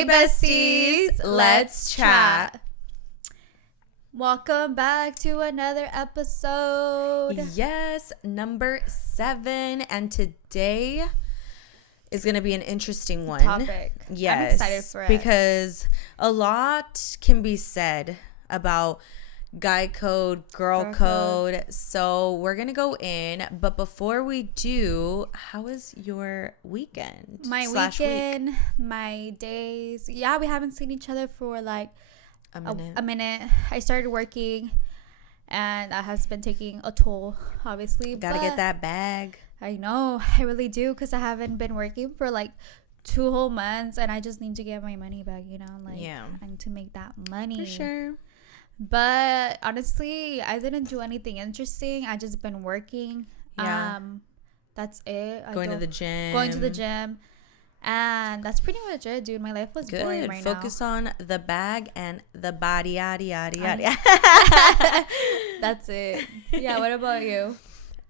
Hey besties, let's chat. Welcome back to another episode. Yes, number 7, and today is going to be an interesting one. Topic. Yes, I'm excited for it because a lot can be said about guy code, girl code. So we're going to go in, but before we do, how was your weekend? My weekend, my days. Yeah, we haven't seen each other for like a minute. I started working and that has been taking a toll, obviously. Gotta get that bag. I know, I really do, because I haven't been working for like 2 whole months and I just need to get my money back, you know, like I need to make that money. For sure. But honestly, I didn't do anything interesting. I just been working. Yeah. That's it. Going to the gym. And that's pretty much it, dude. My life was boring right now. Focus on the bag and the body, yada, yada, yada. That's it. Yeah, what about you?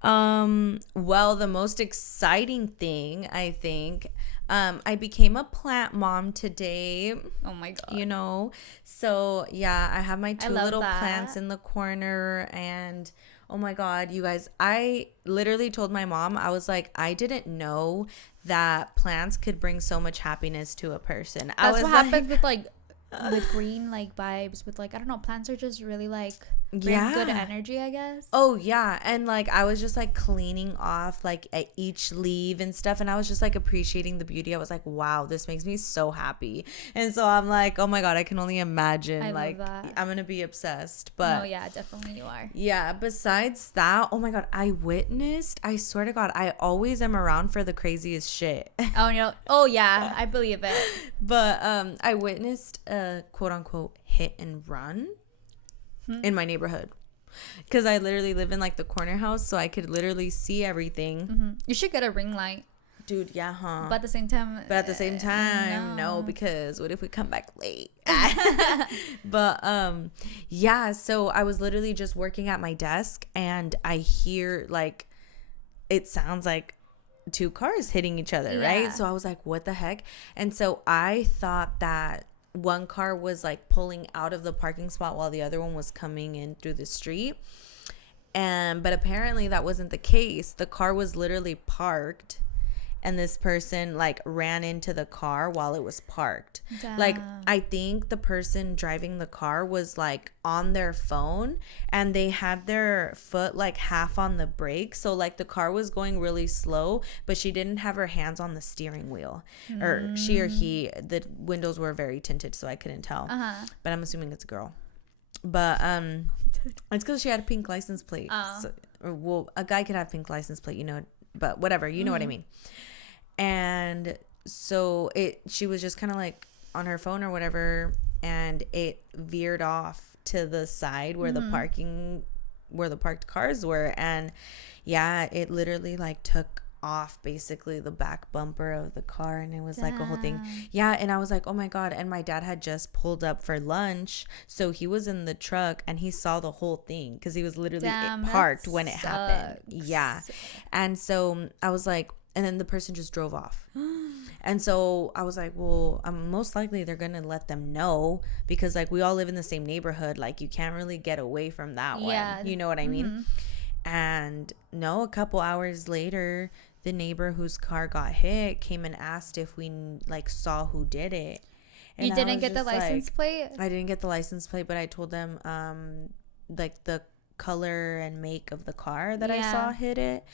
Well, the most exciting thing, I think, I became a plant mom today. Oh my God. You know, so yeah, I have my 2 little that. plants in the corner, and oh my God, you guys, I literally told my mom, I was like, I didn't know that plants could bring so much happiness to a person. That's what happens with green like vibes, with like, I don't know, plants are just really like good energy, I guess. Oh yeah, and like I was just like cleaning off like at each leaf and stuff, and I was just like appreciating the beauty. I was like, wow, this makes me so happy. And so I'm like, oh my God, I can only imagine. I like love that. I'm gonna be obsessed. But no, yeah, definitely you are. Yeah, besides that, oh my God, I swear to God, I always am around for the craziest shit. Oh no. Oh yeah, I believe it. But I witnessed a quote unquote hit and run in my neighborhood, because I literally live in like the corner house, so I could literally see everything. Mm-hmm. You should get a ring light, dude. Yeah, huh? But at the same time, no, because what if we come back late? But yeah, so I was literally just working at my desk, and I hear like, it sounds like 2 cars hitting each other, right? So I was like, what the heck? And so I thought that one car was like pulling out of the parking spot while the other one was coming in through the street. But apparently that wasn't the case. The car was literally parked, and this person like ran into the car while it was parked. Damn. Like, I think the person driving the car was like on their phone, and they had their foot like half on the brake, so like the car was going really slow, but she didn't have her hands on the steering wheel. Or she or he, the windows were very tinted, so I couldn't tell. But I'm assuming it's a girl. But it's because she had a pink license plate. So, well, a guy could have pink license plate, you know, but whatever, you know what I mean. And so she was just kind of like on her phone or whatever, and it veered off to the side where the parked cars were, and yeah, it literally like took off basically the back bumper of the car, and it was like a whole thing. Yeah, and I was like, oh my God. And my dad had just pulled up for lunch, so he was in the truck and he saw the whole thing, because he was literally parked when it happened. Yeah. And so I was like, and then the person just drove off. And so I was like, well, most likely they're going to let them know, because like we all live in the same neighborhood. Like you can't really get away from that one. You know what I mean? And no, a couple hours later, the neighbor whose car got hit came and asked if we like saw who did it. And you didn't get the license plate? I didn't get the license plate, but I told them like the color and make of the car that I saw hit it.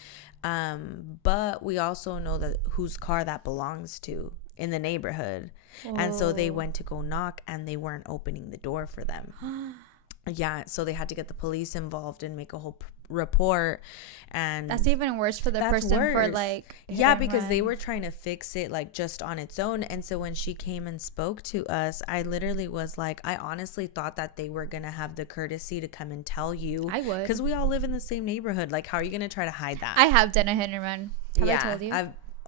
But we also know that whose car that belongs to in the neighborhood. And so they went to go knock, and they weren't opening the door for them. Yeah, so they had to get the police involved and make a whole report. And that's even worse for the person for like because they were trying to fix it like just on its own. And so when she came and spoke to us, I literally was like, I honestly thought that they were gonna have the courtesy to come and tell you. I would, because we all live in the same neighborhood. Like, how are you gonna try to hide that? I have done a hit and run. Have I told you?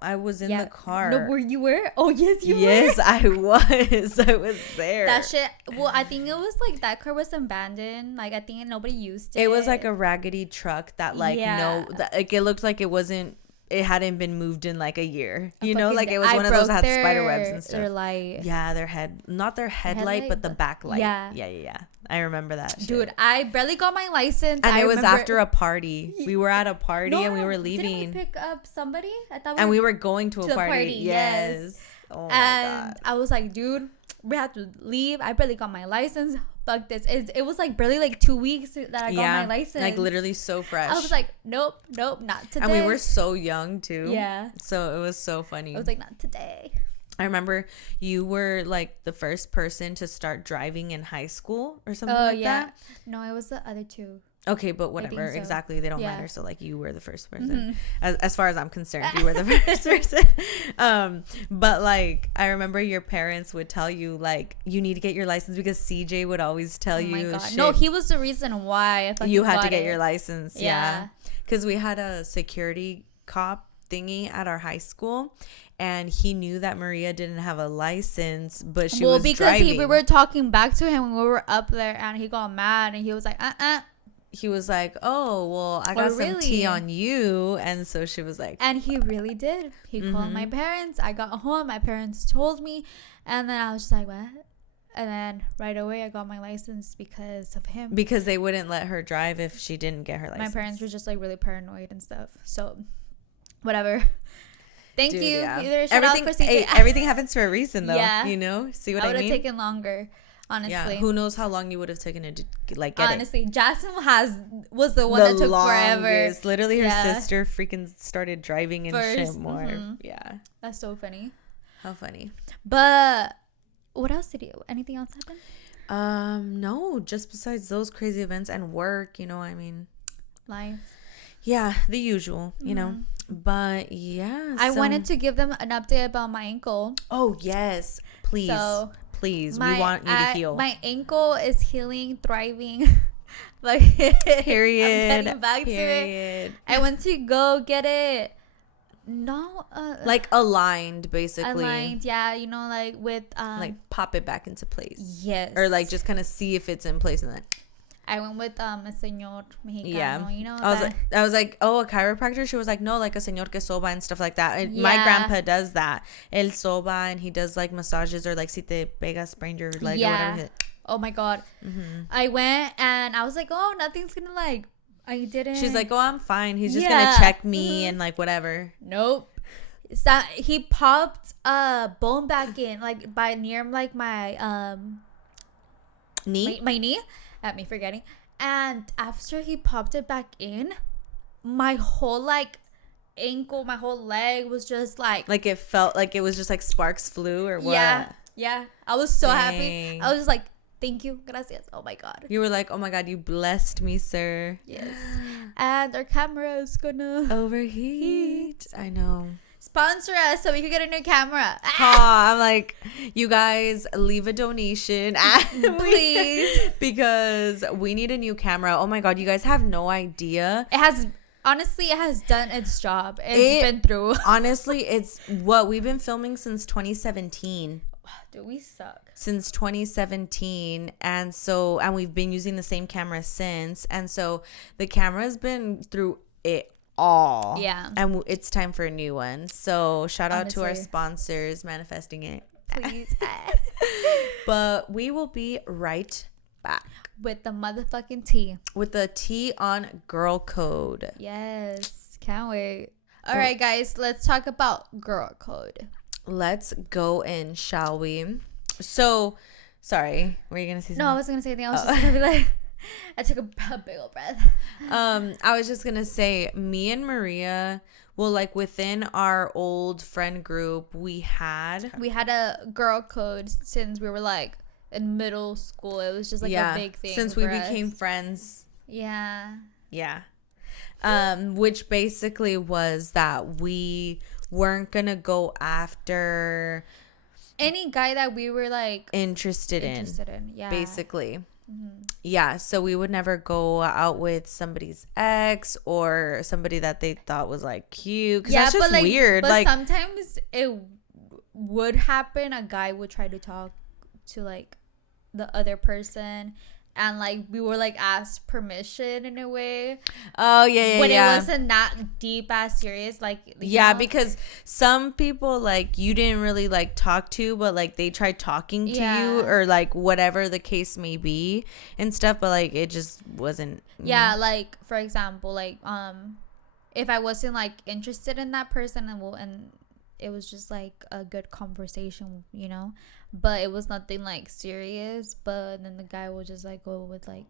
I was in the car. No, you were? Oh, yes, you were. Yes, I was. I was there. That shit. Well, I think it was like that car was abandoned. Like, I think nobody used it. It was like a raggedy truck that like like it looked like it wasn't it hadn't been moved in like a year. You know, like it was one of those that had spider webs and stuff. Their light. Yeah, not their headlight, but the backlight. Yeah. I remember that shit. Dude, I barely got my license. And it was after a party. We were at a party and we were leaving. Didn't we pick up somebody? And we were going to a party. Yes. Oh my God. I was like, dude, we have to leave. I barely got my license. Fuck this. It was like barely like 2 weeks that I got my license. Like literally so fresh. I was like, nope, not today. And we were so young too. Yeah. So it was so funny. I was like, not today. I remember you were like the first person to start driving in high school or something that. No, it was the other two. Okay, but whatever. So. Exactly. They don't matter. So like you were the first person. As far as I'm concerned, you were the first person. But like I remember your parents would tell you like you need to get your license because CJ would always tell you. My God. No, he was the reason why you had to get your license. Yeah. Because we had a security cop thingy at our high school. And he knew that Maria didn't have a license, but she was driving. Because we were talking back to him when we were up there, and he got mad, and he was like, He was like, oh, well, I got some tea on you. And so she was like. And he really did. He called my parents. I got home. My parents told me. And then I was just like, what? And then right away, I got my license because of him. Because they wouldn't let her drive if she didn't get her license. My parents were just like really paranoid and stuff. So, whatever. Thank you. Yeah. Everything happens for a reason, though. Yeah. You know? See what I mean? I would have taken longer, honestly. Yeah. Who knows how long you would have taken to like get honestly, it. Jasmine was the one that took forever. Literally, her sister freaking started driving and shit more. Yeah. That's so funny. How funny. But what else did you? Anything else happen? No. Just besides those crazy events and work, you know, I mean. Life. Yeah, the usual, you know. But yeah, I wanted to give them an update about my ankle. Oh yes, please, please, we want you to heal. My ankle is healing, thriving. Like period. I'm getting back to it. I went to go get it. No, like aligned, basically. Aligned, yeah. You know, like with like pop it back into place. Yes. Or like just kind of see if it's in place and then. I went with a señor mexicano, you know. I was like, oh, a chiropractor? She was like, no, like a señor que soba and stuff like that. My grandpa does that. El soba, and he does like massages or like si te pegas, sprain your leg or whatever. Oh my God. I went and I was like, oh, nothing's gonna like, I didn't. She's like, oh, I'm fine. He's just gonna check me and like whatever. Nope. So he popped a bone back in like by near like my knee. My knee. At me forgetting. And after he popped it back in, my whole like ankle, my whole leg was just like it felt like it was just like sparks flew or what? Yeah. I was so happy. I was just like, thank you, gracias. Oh my God. You were like, oh my God, you blessed me, sir. Yes. And our camera is gonna overheat. I know. Sponsor us so we can get a new camera. I'm like, you guys leave a donation please, because we need a new camera. Oh my God, you guys have no idea. It has done its job. It's been through. Honestly, it's what we've been filming since 2017. Dude, we suck. Since 2017, and we've been using the same camera since, and so the camera's been through it all. Yeah. And it's time for a new one. So shout out to our sponsors manifesting it. Please. But we will be right back. With the motherfucking tea. With the tea on girl code. Yes. Can't wait. All right, guys. Let's talk about girl code. Let's go in, shall we? So, sorry. Were you going to say something? No, I wasn't going to say anything. I was just going to be like... I took a big old breath. I was just gonna say, me and Maria, well, like within our old friend group, we had a girl code since we were like in middle school. It was just like a big thing since we became friends. Yeah. Which basically was that we weren't gonna go after any guy that we were like interested in. Yeah, basically. Yeah, so we would never go out with somebody's ex or somebody that they thought was like cute, because that's just weird. But sometimes it would happen. A guy would try to talk to like the other person, and like we were like asked permission in a way. Oh yeah, when it wasn't that deep as serious, like yeah, because some people like you didn't really like talk to, but like they tried talking to you or like whatever the case may be and stuff, but like it just wasn't. Yeah, like for example, like if I wasn't like interested in that person and it was just like a good conversation, you know, but it was nothing like serious, but then the guy will just like go with like,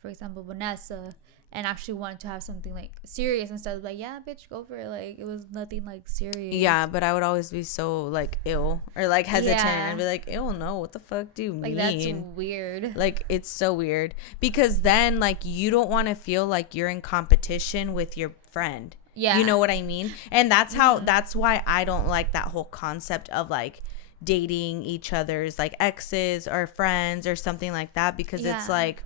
for example, Vanessa, and actually wanted to have something like serious instead of like, yeah, bitch, go for it. Like it was nothing like serious. Yeah, but I would always be so like ill or like hesitant and be like, ew, no, what the fuck do you mean? Like that's weird. Like it's so weird because then like you don't want to feel like you're in competition with your friend. Yeah, you know what I mean? And that's how that's why I don't like that whole concept of like dating each other's like exes or friends or something like that, because it's like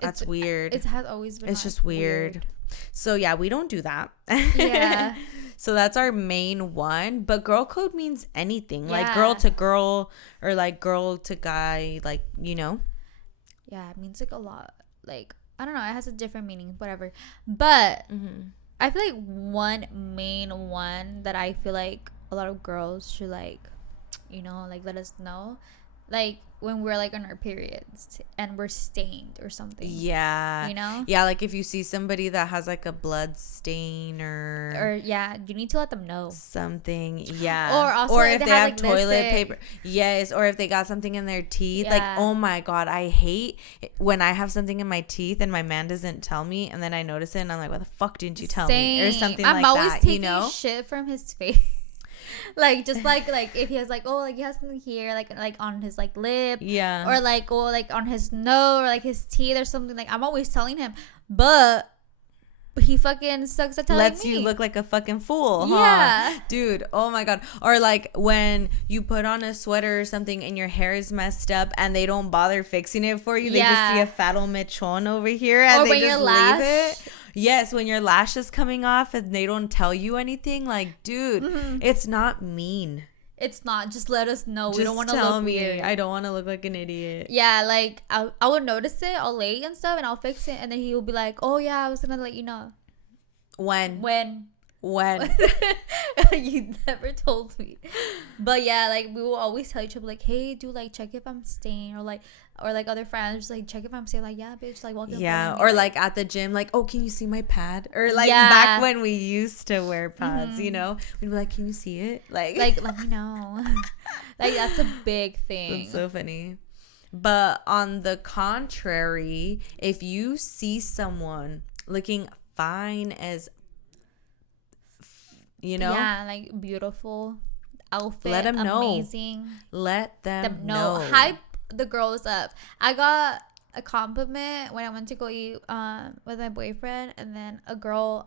that's weird. It has always been. It's like, just weird. So yeah, we don't do that. Yeah. So that's our main one. But girl code means anything. Like girl to girl or like girl to guy, like, you know. Yeah, it means like a lot. Like I don't know, it has a different meaning, whatever. But I feel like one main one that I feel like a lot of girls should like, you know, like let us know, like when we're like on our periods and we're stained or something. Yeah. You know? Yeah, like if you see somebody that has like a blood stain or yeah, you need to let them know. Something. Yeah. Or also or if they have like toilet paper. Yes. Or if they got something in their teeth. Yeah. Like, oh my God, I hate when I have something in my teeth and my man doesn't tell me and then I notice it and I'm like, what the fuck didn't you tell me? Or something like that. I'm always taking shit from his face. Like just like if he has like, oh, like he has something here like on his like lip, yeah, or like like on his nose or like his teeth or something, like I'm always telling him, but he fucking sucks at telling Lets you look like a fucking fool, yeah, dude. Oh my God. Or like when you put on a sweater or something and your hair is messed up and they don't bother fixing it for you, they just see a fat old mechon over here and or they just leave it. Yes, when your lash is coming off and they don't tell you anything, like, dude, it's not mean. It's not. Just let us know. We don't want to look weird. I don't want to look like an idiot. Yeah, like, I would notice it. I'll lay and stuff, and I'll fix it. And then he will be like, oh, yeah, I was going to let you know. When? You never told me. But, yeah, like, we will always tell each other, like, hey, dude, like, check if I'm stained. Or, like other friends just like check if I'm saying like, yeah, bitch, like walking. Yeah, or like at the gym, like, oh, can you see my pad? Or like back when we used to wear pads, you know, we'd be like, can you see it? Like let me know. Like that's a big thing. That's so funny. But on the contrary, if you see someone looking fine as, you know, yeah, like beautiful outfit, let them know. Amazing. Let them know. Hype the girls up. I got a compliment when I went to go eat with my boyfriend, and then a girl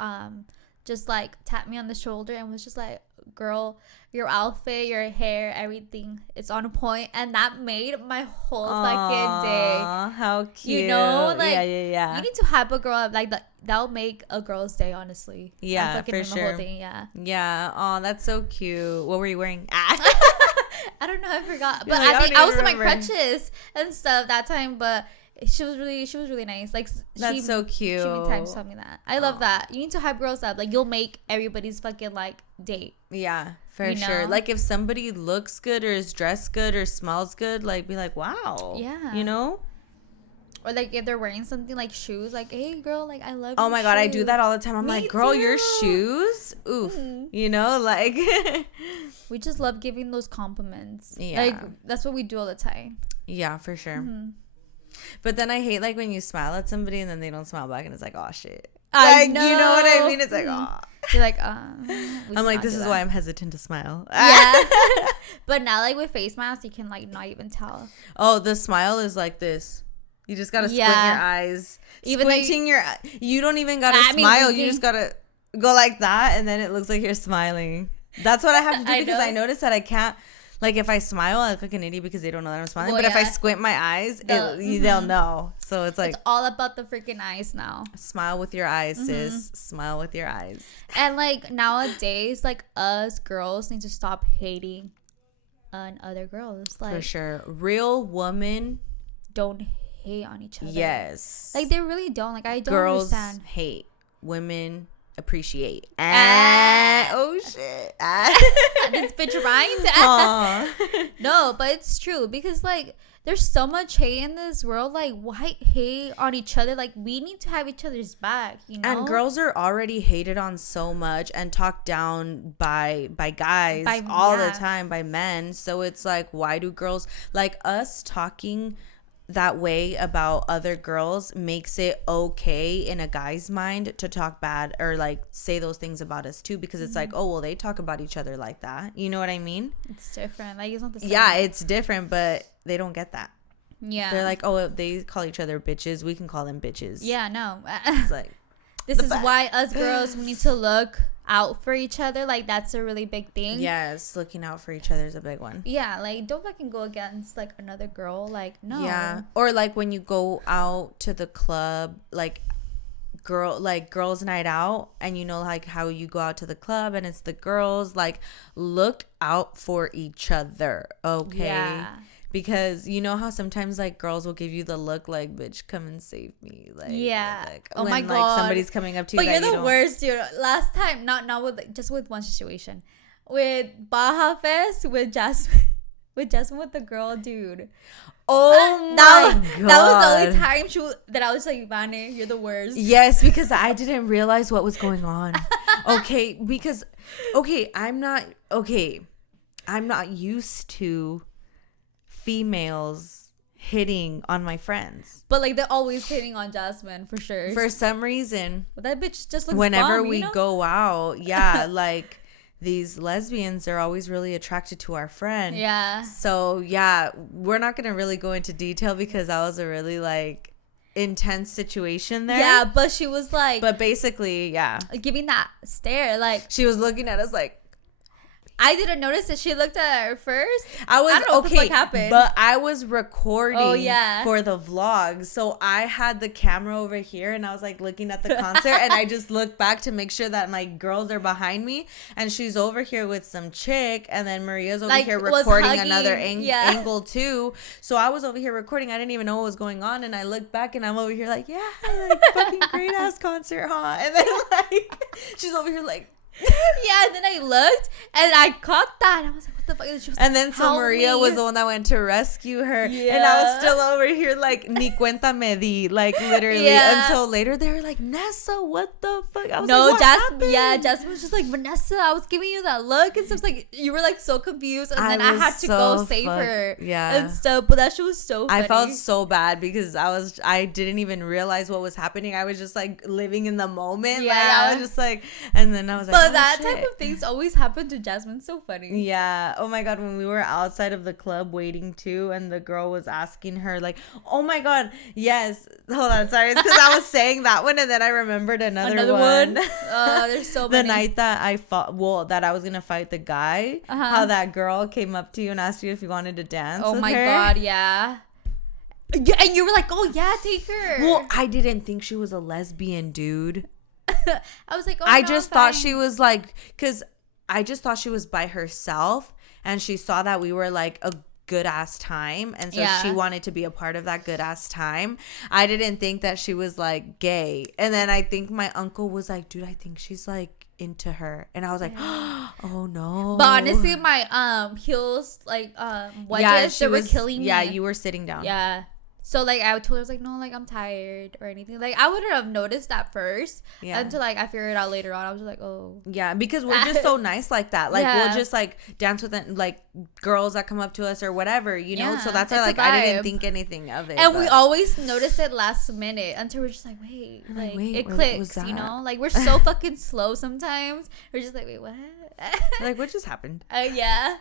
just like tapped me on the shoulder and was just like, girl, your outfit, your hair, everything, it's on point. And that made my whole fucking day. How cute. You know, like, yeah. You need to hype a girl up. Like that'll make a girl's day, honestly. Yeah, for sure. The whole thing, yeah. Oh, that's so cute. What were you wearing? I don't know, I forgot. But I was in my crutches and stuff that time, but she was really nice. Like that's so cute. She many times told me that. I love that. You need to hype girls up. Like you'll make everybody's fucking like date. Yeah, for sure. Know? Like if somebody looks good or is dressed good or smells good, like be like, wow. Yeah. You know? Or like if they're wearing something like shoes, like, hey girl, like I love oh my God, I do that all the time. I'm like, girl, too. Your shoes, oof. You know, like we just love giving those compliments. Yeah, like that's what we do all the time. Yeah, for sure. But then I hate like when you smile at somebody and then they don't smile back and it's like, oh shit. Like, know. You know what I mean? It's like, oh. You're like, I'm like, this is why I'm hesitant to smile. Yeah. But now like with face masks, you can like not even tell. Oh, the smile is like this. You just gotta squint your eyes. Even squinting you don't even gotta smile. You just gotta go like that, and then it looks like you're smiling. That's what I have to do because I notice that I can't. Like if I smile, I look like an idiot because they don't know that I'm smiling. Well, but if I squint my eyes, they'll know. So it's like it's all about the freaking eyes now. Smile with your eyes, sis. Smile with your eyes. And like nowadays, like us girls need to stop hating on other girls. Like for sure, real women don't hate on each other. Yes. Like, they really don't. Like, I don't Girls understand. hate. Women appreciate. Oh, shit. This bitch rhymed. No, but it's true. Because, like, there's so much hate in this world. Like, why hate on each other? Like, we need to have each other's back, you know? And girls are already hated on so much and talked down by guys all the time, by men. So it's like, why do girls, like, us talking that way about other girls makes it okay in a guy's mind to talk bad or like say those things about us too, because it's like, oh well, they talk about each other like that, you know what I mean? It's different. Like, it's not the same. Yeah, it's different, but they don't get that. Yeah, they're like, oh, they call each other bitches, we can call them bitches. Yeah, no. It's like, this is why us girls, we need to look out for each other. Like, that's a really big thing. Yes, looking out for each other is a big one. Yeah, like, don't fucking go against like another girl. Like, no. Yeah, or like when you go out to the club, like girls night out, and you know, like how you go out to the club and it's the girls, like, look out for each other, okay? Yeah. Because you know how sometimes like girls will give you the look like, bitch, come and save me. Like, yeah. Like, oh when, my god. Like somebody's coming up to you. But you're the worst, dude. Last time, not with, like, just with one situation, with Baja Fest with Jasmine, with the girl, dude. Oh my god. That was the only time that I was like, Vane, you're the worst. Yes, because I didn't realize what was going on. Okay, because I'm not used to females hitting on my friends, but like they're always hitting on Jasmine for sure. For some reason, but that bitch just looks whenever bomb, we go out, yeah, like these lesbians are always really attracted to our friend. Yeah. So yeah, we're not gonna really go into detail because that was a really like intense situation there. Yeah, but she was like, but basically, yeah, giving that stare, like she was looking at us like. I didn't notice it. She looked at her first. I don't know what the fuck happened. But I was recording for the vlog. So I had the camera over here and I was like looking at the concert and I just looked back to make sure that my girls are behind me. And she's over here with some chick. And then Maria's over here recording another angle too. So I was over here recording. I didn't even know what was going on. And I looked back and I'm over here like, yeah, like fucking great ass concert, huh? And then like, she's over here like, yeah, and then I looked and I caught that and I was like, what the fuck? She was and then so Maria was the one that went to rescue her. Yeah. And I was still over here like, ni cuenta me di, like literally. Until later they were like, Nessa, what the fuck? I was like, what happened? Jasmine was just like, Vanessa, I was giving you that look and stuff. Like, you were like so confused and then I had to go save her. Yeah. And stuff. But that shit was so funny. I felt so bad because I didn't even realize what was happening. I was just like living in the moment. Yeah. Like, I was just like, and then I was like, but that type of things always happen to Jasmine. So funny. Yeah. Oh my god, when we were outside of the club waiting too, and the girl was asking her like, oh my god, yes. Hold on, sorry, it's because I was saying that one and then I remembered another one. There's so many. The night that I that I was gonna fight the guy, how that girl came up to you and asked you if you wanted to dance. Oh with my her. god, yeah. Yeah, and you were like, oh yeah, take her. Well, I didn't think she was a lesbian, dude. I was like, oh, I just thought she was like, because I just thought she was by herself and she saw that we were like a good ass time. And so she wanted to be a part of that good ass time. I didn't think that she was like gay. And then I think my uncle was like, dude, I think she's like into her. And I was like, oh no. But honestly, my heels, like wedges, they were killing me. Yeah, you were sitting down. Yeah. So, like, I told her, I was like, no, like, I'm tired or anything. Like, I wouldn't have noticed that first until, like, I figured it out later on. I was just like, oh. Yeah, because we're just so nice like that. Like, we'll just, like, dance with, like, girls that come up to us or whatever, you know? So that's why, like, I didn't think anything of it. And we always notice it last minute until we're just like, wait, it clicks, you know? Like, we're so fucking slow sometimes. We're just like, wait, what? Like, what just happened? Yeah.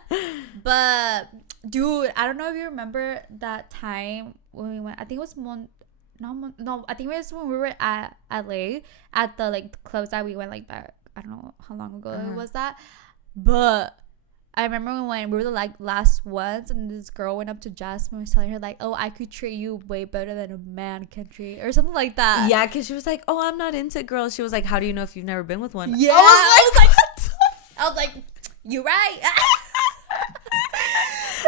But, dude, I don't know if you remember that time when we went. I think it was I think it was when we were at LA at the like clubs that we went like back. I don't know how long ago it was that, but I remember when we were the like last ones and this girl went up to Jasmine and was telling her like, oh, I could treat you way better than a man can treat, or something like that. Yeah, because she was like, oh, I'm not into girls. She was like, how do you know if you've never been with one? Yeah, I was like, you right.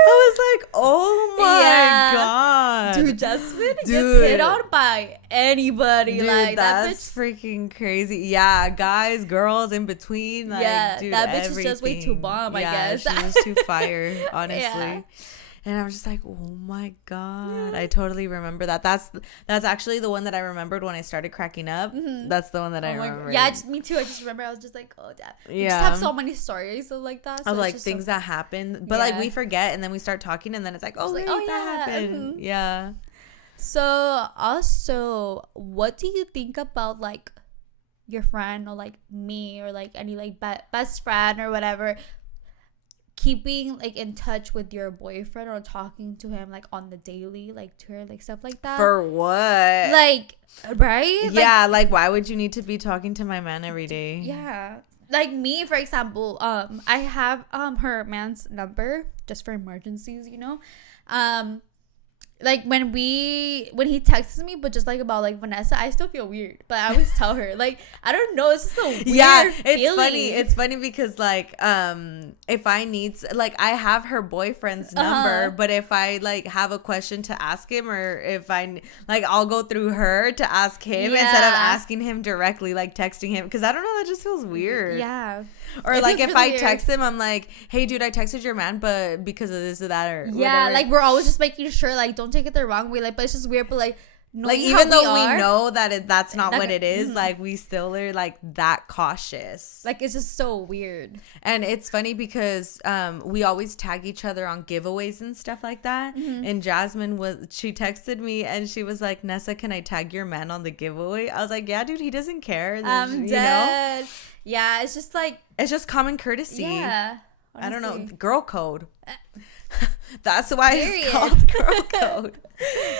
I was like, oh my God. Dude, Jasmine gets hit on by anybody. Dude, like that's that bitch, freaking crazy. Yeah, guys, girls in between. Like, dude, that bitch everything. is just way too bomb, I guess. She was too fire, honestly. Yeah. And I was just like, oh my God. I totally remember that. That's actually the one that I remembered when I started cracking up. Mm-hmm. That's the one that I remember. Yeah, me too. I just remember I was just like, oh, damn. We just have so many stories of like that. So of like things that happen. But like we forget and then we start talking and then it's like, oh, wait, that happened. Mm-hmm. Yeah. So also, what do you think about like your friend or like me or like any like best friend or whatever keeping like in touch with your boyfriend or talking to him like on the daily, like to her, like stuff like that? For what? Like, right? Yeah, like why would you need to be talking to my man every day? Yeah. Like me, for example, I have her man's number just for emergencies, you know. Like when he texts me, but just like about like Vanessa, I still feel weird. But I always tell her, like, I don't know, it's just a weird feeling. Funny. It's funny because like if I need like I have her boyfriend's number, but if I like have a question to ask him or if I like I'll go through her to ask him instead of asking him directly, like texting him, because I don't know, that just feels weird. Yeah. Or it like if really I text him, I'm like, hey dude, I texted your man, but because of this or that or whatever. Like we're always just making sure, like, don't take it the wrong way, like, but it's just weird. But like even though we know that that's not what it is, like we still are like that cautious. Like it's just so weird. And it's funny because we always tag each other on giveaways and stuff like that. Mm-hmm. And Jasmine she texted me and she was like, Nessa, can I tag your man on the giveaway? I was like, yeah dude, he doesn't care. I'm dead. Yeah, it's just like, it's just common courtesy. Yeah, honestly. I don't know, girl code. That's why it's called girl code.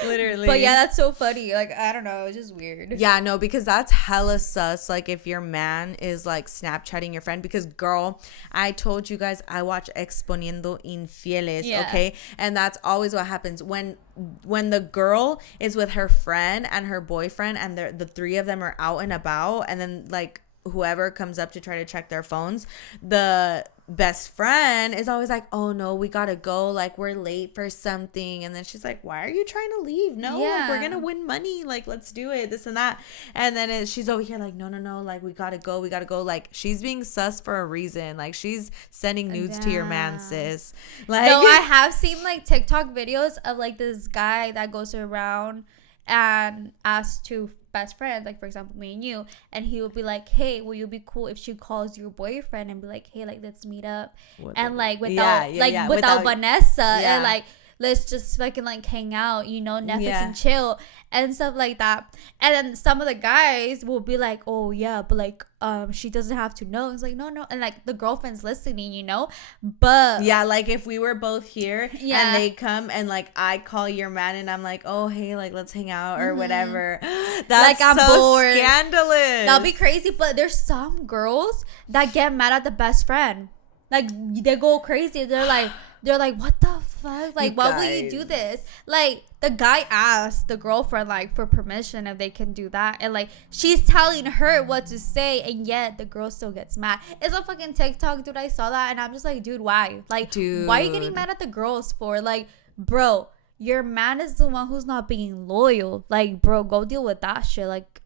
Literally. But yeah, that's so funny. Like, I don't know, it's just weird. Yeah, no, because that's hella sus. Like if your man is like Snapchatting your friend, because girl, I told you guys I watch Exponiendo Infieles, okay? And that's always what happens when the girl is with her friend and her boyfriend and the three of them are out and about, and then like whoever comes up to try to check their phones, the best friend is always like, oh no, we gotta go, like we're late for something. And then she's like, why are you trying to leave? No, like we're gonna win money, like let's do it, this and that. And then she's over here like, no, like we gotta go. Like she's being sus for a reason. Like she's sending nudes to your man, sis. Like, no, I have seen like TikTok videos of like this guy that goes around and asks to best friend, like for example me and you, and he will be like, hey, will you be cool if she calls your boyfriend and be like, hey, like let's meet up and like without without Vanessa and like let's just fucking like hang out, you know, Netflix and chill and stuff like that. And then some of the guys will be like, oh yeah, but like she doesn't have to know. It's like no, and like the girlfriend's listening, you know. But yeah, like if we were both here and they come and like I call your man and I'm like, oh hey, like let's hang out or whatever, that's like I'm so bored. Scandalous. That'll be crazy. But there's some girls that get mad at the best friend, like they go crazy. They're like, what the fuck? Like, why will you do this? Like, the guy asked the girlfriend, like, for permission if they can do that. And, like, she's telling her what to say. And yet, the girl still gets mad. It's a fucking TikTok, dude. I saw that. And I'm just like, dude, why? Like, why are you getting mad at the girls for? Like, bro, your man is the one who's not being loyal. Like, bro, go deal with that shit. Like,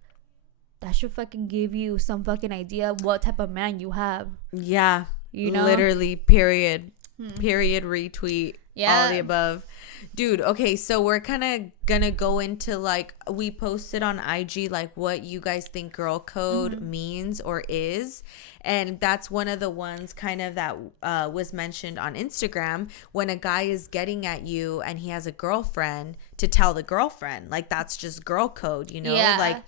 that should fucking give you some fucking idea what type of man you have. Yeah. You know? Literally, period, retweet, all the above. Dude, okay, so we're kind of gonna go into like, we posted on IG like what you guys think girl code means or is, and that's one of the ones kind of that was mentioned on Instagram, when a guy is getting at you and he has a girlfriend, to tell the girlfriend, like that's just girl code, you know. Like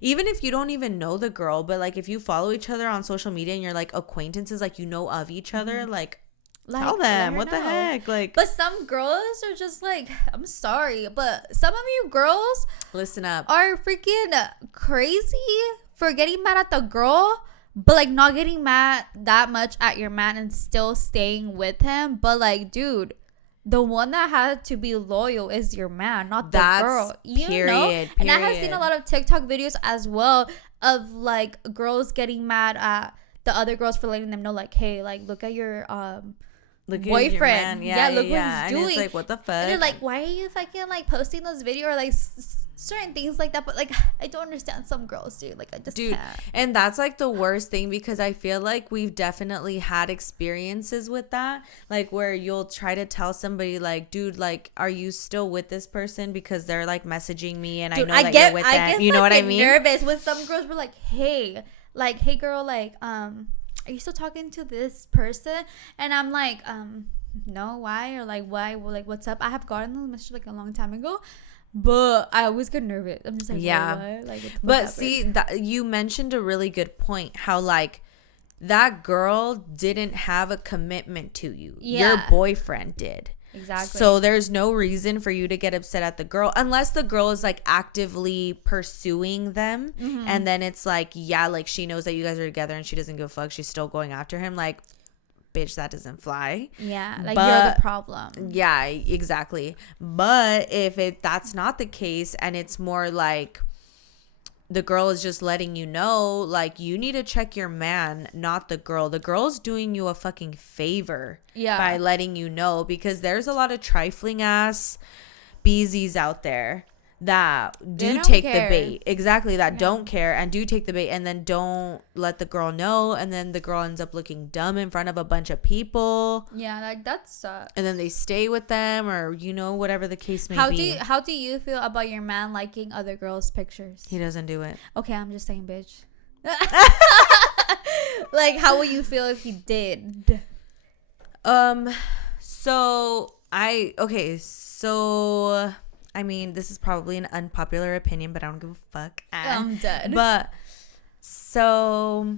even if you don't even know the girl, but like if you follow each other on social media and you're like acquaintances, like you know of each other, like tell them what the heck. Like, but some girls are just like, I'm sorry, but some of you girls, listen up, are freaking crazy for getting mad at the girl, but like not getting mad that much at your man and still staying with him. But like, dude, the one that had to be loyal is your man, not the girl. You know? And I have seen a lot of TikTok videos as well of like girls getting mad at the other girls for letting them know, like, hey, like look at your boyfriend. Yeah, look what he's doing. And it's like, what the fuck? And they're like, why are you fucking like posting those videos or like certain things like that? But like, I don't understand some girls, dude. Like, I just can't. And that's like the worst thing, because I feel like we've definitely had experiences with that, like where you'll try to tell somebody like, dude, like, are you still with this person, because they're like messaging me and dude, I know that you're with them. You know what I mean? Nervous when some girls were like, hey girl, like, are you still talking to this person? And I'm like, no, why? Or like, why? Well, like, what's up? I have gotten those messages like a long time ago, but I always get nervous. I'm just like, yeah, what? Like, but see, that you mentioned a really good point, how like that girl didn't have a commitment to you. Your boyfriend did. Exactly. So there's no reason for you to get upset at the girl, unless the girl is like actively pursuing them. And then it's like, yeah, like she knows that you guys are together and she doesn't give a fuck. She's still going after him. Like, bitch, that doesn't fly. Yeah, like, you're the problem. Yeah, exactly. But if that's not the case, and it's more like the girl is just letting you know, like, you need to check your man, not the girl. The girl's doing you a fucking favor by letting you know, because there's a lot of trifling ass beezies out there that do take the bait. Exactly, that don't care and do take the bait, and then don't let the girl know, and then the girl ends up looking dumb in front of a bunch of people. Yeah, like, that sucks. And then they stay with them, or whatever the case may be. How do you feel about your man liking other girls' pictures? He doesn't do it. Okay, I'm just saying, bitch. Like, how would you feel if he did? I mean, this is probably an unpopular opinion, but I don't give a fuck. I'm dead. But so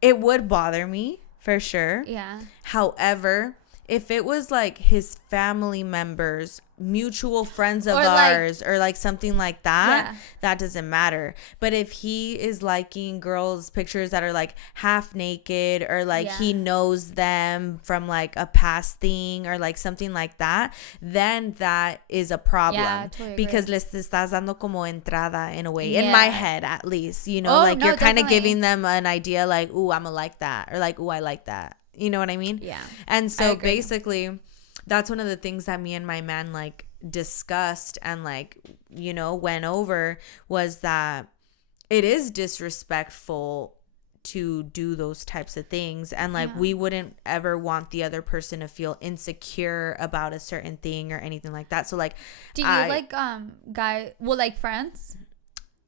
it would bother me for sure. Yeah. However, if it was like his family members, mutual friends of ours, or like something like that, that doesn't matter. But if he is liking girls' pictures that are like half naked, or like he knows them from like a past thing, or like something like that, then that is a problem. Yeah, totally, because les estás dando como entrada in a way, in my head at least, you're kind of giving them an idea like, ooh, I'm gonna like that, or like, ooh, I like that. You know what I mean? Yeah. And so basically, that's one of the things that me and my man like discussed and like, went over, was that it is disrespectful to do those types of things. And like, we wouldn't ever want the other person to feel insecure about a certain thing or anything like that. So like, do you like like friends?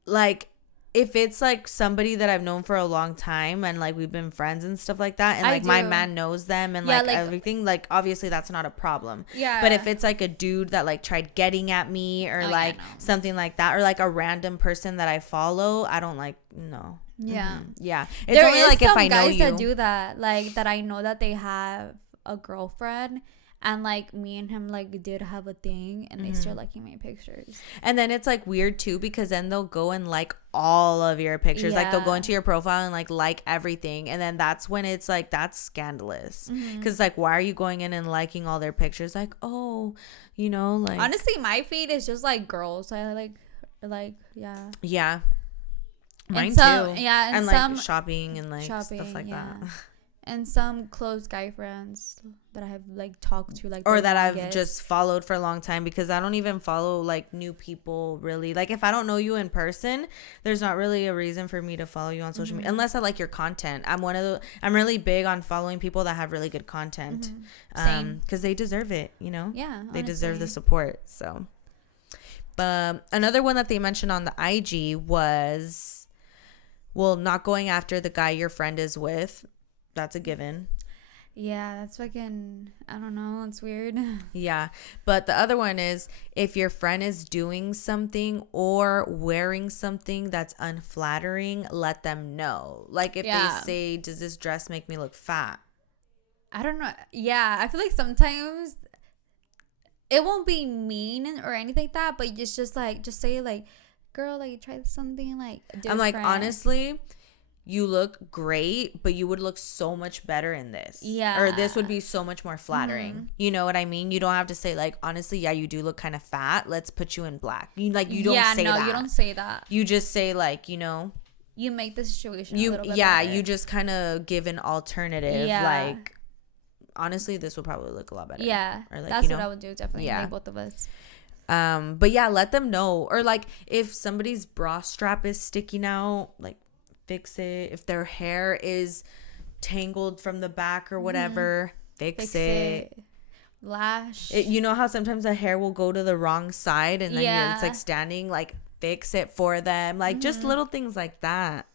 Like, if it's like somebody that I've known for a long time and like we've been friends and stuff like that, and like my man knows them and like everything, like obviously that's not a problem. Yeah. But if it's like a dude that like tried getting at me, or something like that, or like a random person that I follow, I don't like, no. Yeah. Yeah. It's there only is like some if I know guys you. that do that, like that I know that they have a girlfriend. And like me and him like did have a thing, and they start liking my pictures. And then it's like weird too, because then they'll go and like all of your pictures. Like they'll go into your profile and like everything. And then that's when it's like, that's scandalous. Because like, why are you going in and liking all their pictures? Like, oh, like, honestly, my feed is just like girls. I like yeah. Yeah. Mine too. Yeah. And like shopping and like stuff like that. And some close guy friends that I have like talked to, like, or that I've just followed for a long time, because I don't even follow like new people really. Like, if I don't know you in person, there's not really a reason for me to follow you on social media, unless I like your content. I'm really big on following people that have really good content, because they deserve it. Yeah, honestly. They deserve the support. So, but another one that they mentioned on the IG was, well, not going after the guy your friend is with. That's a given. Yeah, that's fucking, I don't know, it's weird. Yeah, but the other one is, if your friend is doing something or wearing something that's unflattering, let them know. Like, if they say, does this dress make me look fat? I don't know. Yeah, I feel like sometimes it won't be mean or anything like that, but it's just like, just say like, girl, like, try something like different. I'm like, honestly, you look great, but you would look so much better in this. Yeah. Or this would be so much more flattering. You know what I mean? You don't have to say like, honestly, yeah, you do look kind of fat. Let's put you in black. You don't say that. Yeah, no, you don't say that. You just say like, you make the situation a little bit better. You just kind of give an alternative. Like, honestly, this would probably look a lot better. Yeah, or like, that's what I would do, definitely. Yeah. Like both of us. But yeah, let them know. Or like if somebody's bra strap is sticking out, like fix it. If their hair is tangled from the back or whatever, fix it. Lash. You know how sometimes the hair will go to the wrong side and then it's like standing, like fix it for them. Like just little things like that.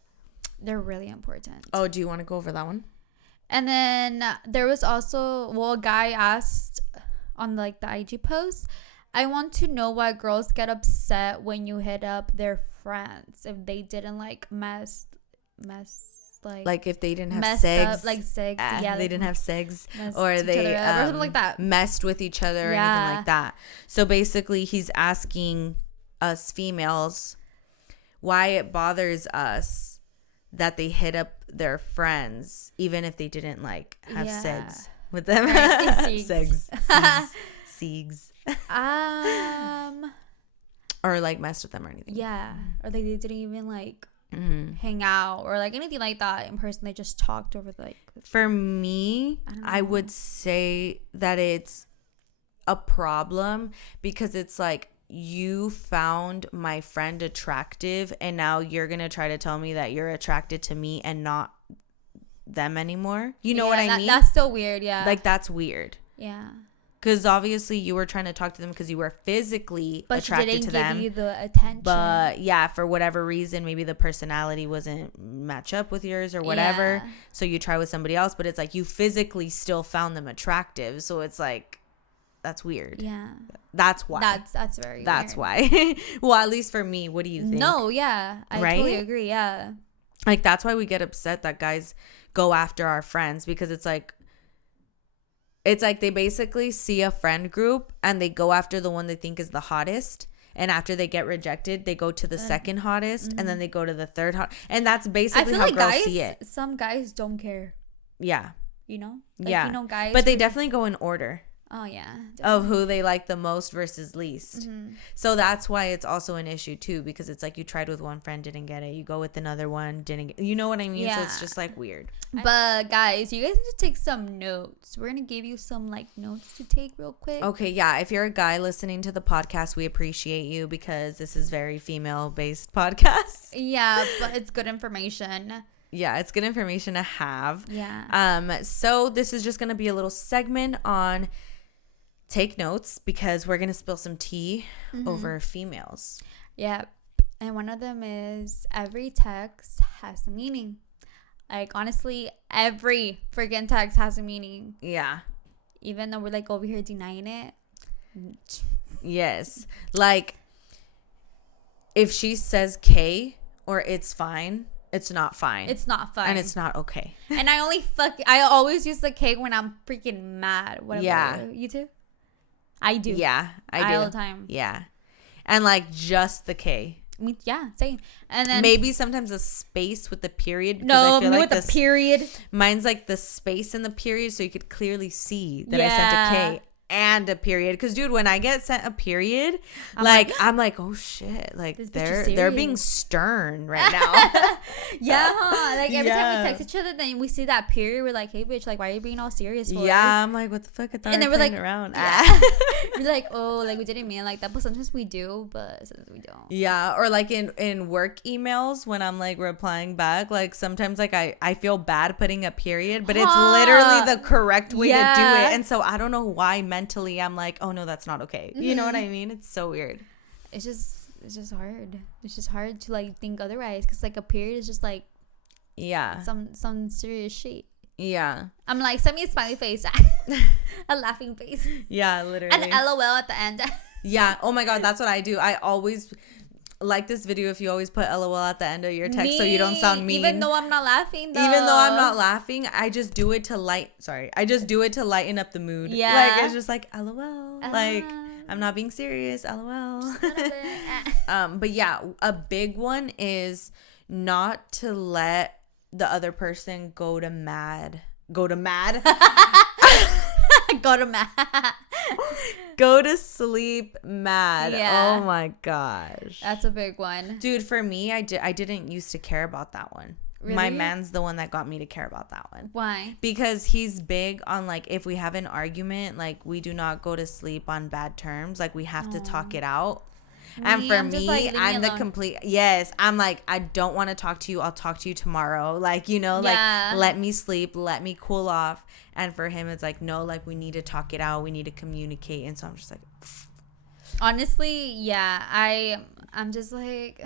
They're really important. Oh, do you want to go over that one? And then there was also, a guy asked on like the IG post, I want to know why girls get upset when you hit up their friends if they didn't like mess like if they didn't have sex, up, like sex, they didn't have sex, or they or something like that, messed with each other or anything like that. So basically, he's asking us females why it bothers us that they hit up their friends even if they didn't like have sex with them. Sex, segs, or like messed with them or anything. Yeah, or like they didn't even like. Hang out or like anything like that in person. They just talked over like. For me, I would say that it's a problem because it's like you found my friend attractive and now you're gonna try to tell me that you're attracted to me and not them anymore. You know what I mean? That's still weird. Yeah, like that's weird. Yeah. Because obviously you were trying to talk to them because you were physically attracted to them. But she didn't give you the attention. But yeah, for whatever reason, maybe the personality wasn't match up with yours or whatever. Yeah. So you try with somebody else, but it's like you physically still found them attractive. So it's like, that's weird. Yeah. That's why. That's very That's weird. why. Well, at least for me, what do you think? No, yeah. I totally agree. Yeah. Like that's why we get upset that guys go after our friends because it's like they basically see a friend group and they go after the one they think is the hottest. And after they get rejected, they go to the second hottest and then they go to the third hot. And that's basically how girls see it. Some guys don't care. Yeah. You know? Like, yeah. You know, guys. But they definitely go in order. Oh, yeah. Definitely. Of who they like the most versus least. So that's why it's also an issue too, because it's like you tried with one friend, didn't get it. You go with another one, didn't get, you know what I mean? Yeah. So it's just like weird. But guys, you guys need to take some notes. We're going to give you some like notes to take real quick. Okay. Yeah. If you're a guy listening to the podcast, we appreciate you because this is very female based podcast. Yeah. But it's good information. Yeah, it's good information to have. Yeah. So this is just going to be a little segment on take notes because we're going to spill some tea over females. Yeah. And one of them is every text has a meaning. Like, honestly, every freaking text has a meaning. Yeah. Even though we're like over here denying it. Yes. Like, if she says K or it's fine, it's not fine. It's not fine. And it's not okay. And I always use the K when I'm freaking mad. What about you too? I do. Yeah, I do. All the time. Yeah. And like just the K. Yeah, same. And then maybe sometimes a space with the period. No, I feel like with the period. Mine's like the space in the period so you could clearly see that I sent a K and a period. Because dude, when I get sent a period, I'm like, oh shit, like they're being stern right now. Yeah, huh? Like every time we text each other, then we see that period, we're like, hey bitch, like why are you being all serious for? Yeah, I'm like, what the fuck? I thought, and then we're like around. We're like, oh, like we didn't mean like that, but sometimes we do, but sometimes we don't. Yeah, or like in work emails when I'm like replying back, like sometimes like I feel bad putting a period, but it's literally the correct way to do it, and so I don't know why mentally I'm like, oh no, that's not okay. You know what I mean? It's so weird. It's just hard. It's just hard to like think otherwise, because like a period is just like some serious shit. Yeah. I'm like, send me a smiley face. A laughing face. Yeah, literally. An LOL at the end. Yeah. Oh my god, that's what I do. I always like this video if you always put LOL at the end of your text so you don't sound mean. Even though I'm not laughing though. Even though I'm not laughing, I just do it to lighten up the mood. Yeah. Like it's just like LOL. Like I'm not being serious. LOL. But yeah, a big one is not to let the other person go to mad. Go to sleep mad. Yeah. Oh my gosh. That's a big one. Dude, for me, I didn't used to care about that one. Really? My man's the one that got me to care about that one. Why? Because he's big on, like, if we have an argument, like, we do not go to sleep on bad terms. Like, we have to talk it out. And for me, like, I'm the complete, yes, I'm like, I don't want to talk to you. I'll talk to you tomorrow. Like, you know, like, let me sleep, let me cool off. And for him, it's like, no, like, we need to talk it out. We need to communicate. And so I'm just like, honestly, yeah, I'm just like,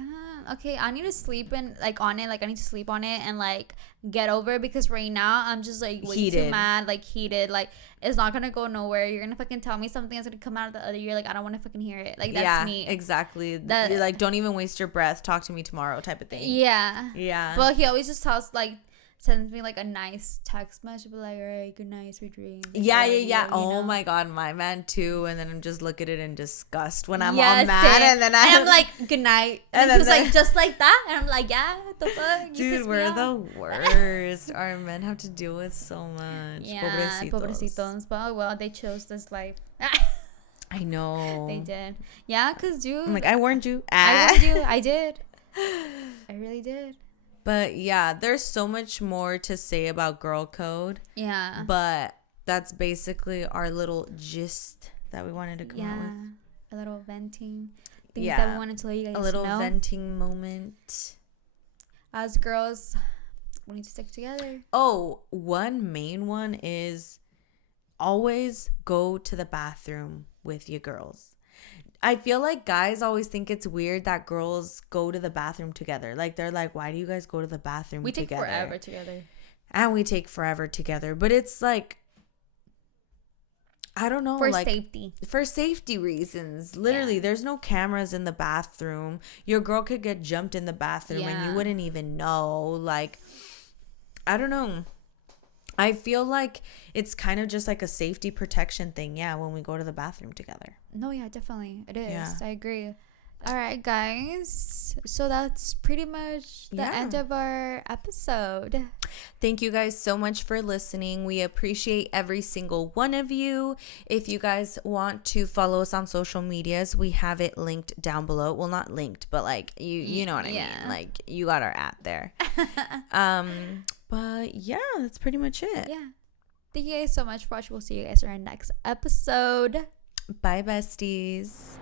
okay, I need to sleep on it. Like, I need to sleep on it and, like, get over it, because right now I'm just, like, way too mad, like, heated. Like, it's not gonna go nowhere. You're gonna fucking tell me something that's gonna come out of the other ear. Like, I don't want to fucking hear it. Like, that's me. Exactly. You're like, don't even waste your breath. Talk to me tomorrow type of thing. Yeah. But he always just sends me, like, a nice text message, like, all right, good night, sweet dreams. Yeah. Oh my God, my man too. And then I'm just look at it in disgust when I'm all mad, and then I'm like, good night. And then he was like, just like that. And I'm like, yeah, what the fuck? Dude, we're the worst. Our men have to deal with so much. Yeah, pobrecitos. But well, they chose this life. I know. They did. Yeah, because, dude. I'm like, I warned you. I warned you. I did. I really did. But yeah, there's so much more to say about girl code. Yeah. But that's basically our little gist that we wanted to come out with. A little venting. Things that we wanted to let you guys know. A little venting moment. As girls, we need to stick together. Oh, one main one is always go to the bathroom with your girls. I feel like guys always think it's weird that girls go to the bathroom together. Like, they're like, why do you guys go to the bathroom together? We take forever together. And we take forever together. But it's like, I don't know. For like, safety. For safety reasons. Literally, there's no cameras in the bathroom. Your girl could get jumped in the bathroom and you wouldn't even know. Like, I don't know. I feel like it's kind of just like a safety protection thing. Yeah, when we go to the bathroom together. No, yeah, definitely. It is. Yeah. I agree. All right, guys. So that's pretty much the end of our episode. Thank you guys so much for listening. We appreciate every single one of you. If you guys want to follow us on social medias, we have it linked down below. Well, not linked, but like you know what I mean. Like, you got our app there. But yeah, that's pretty much it. Yeah. Thank you guys so much for watching. We'll see you guys in our next episode. Bye, besties.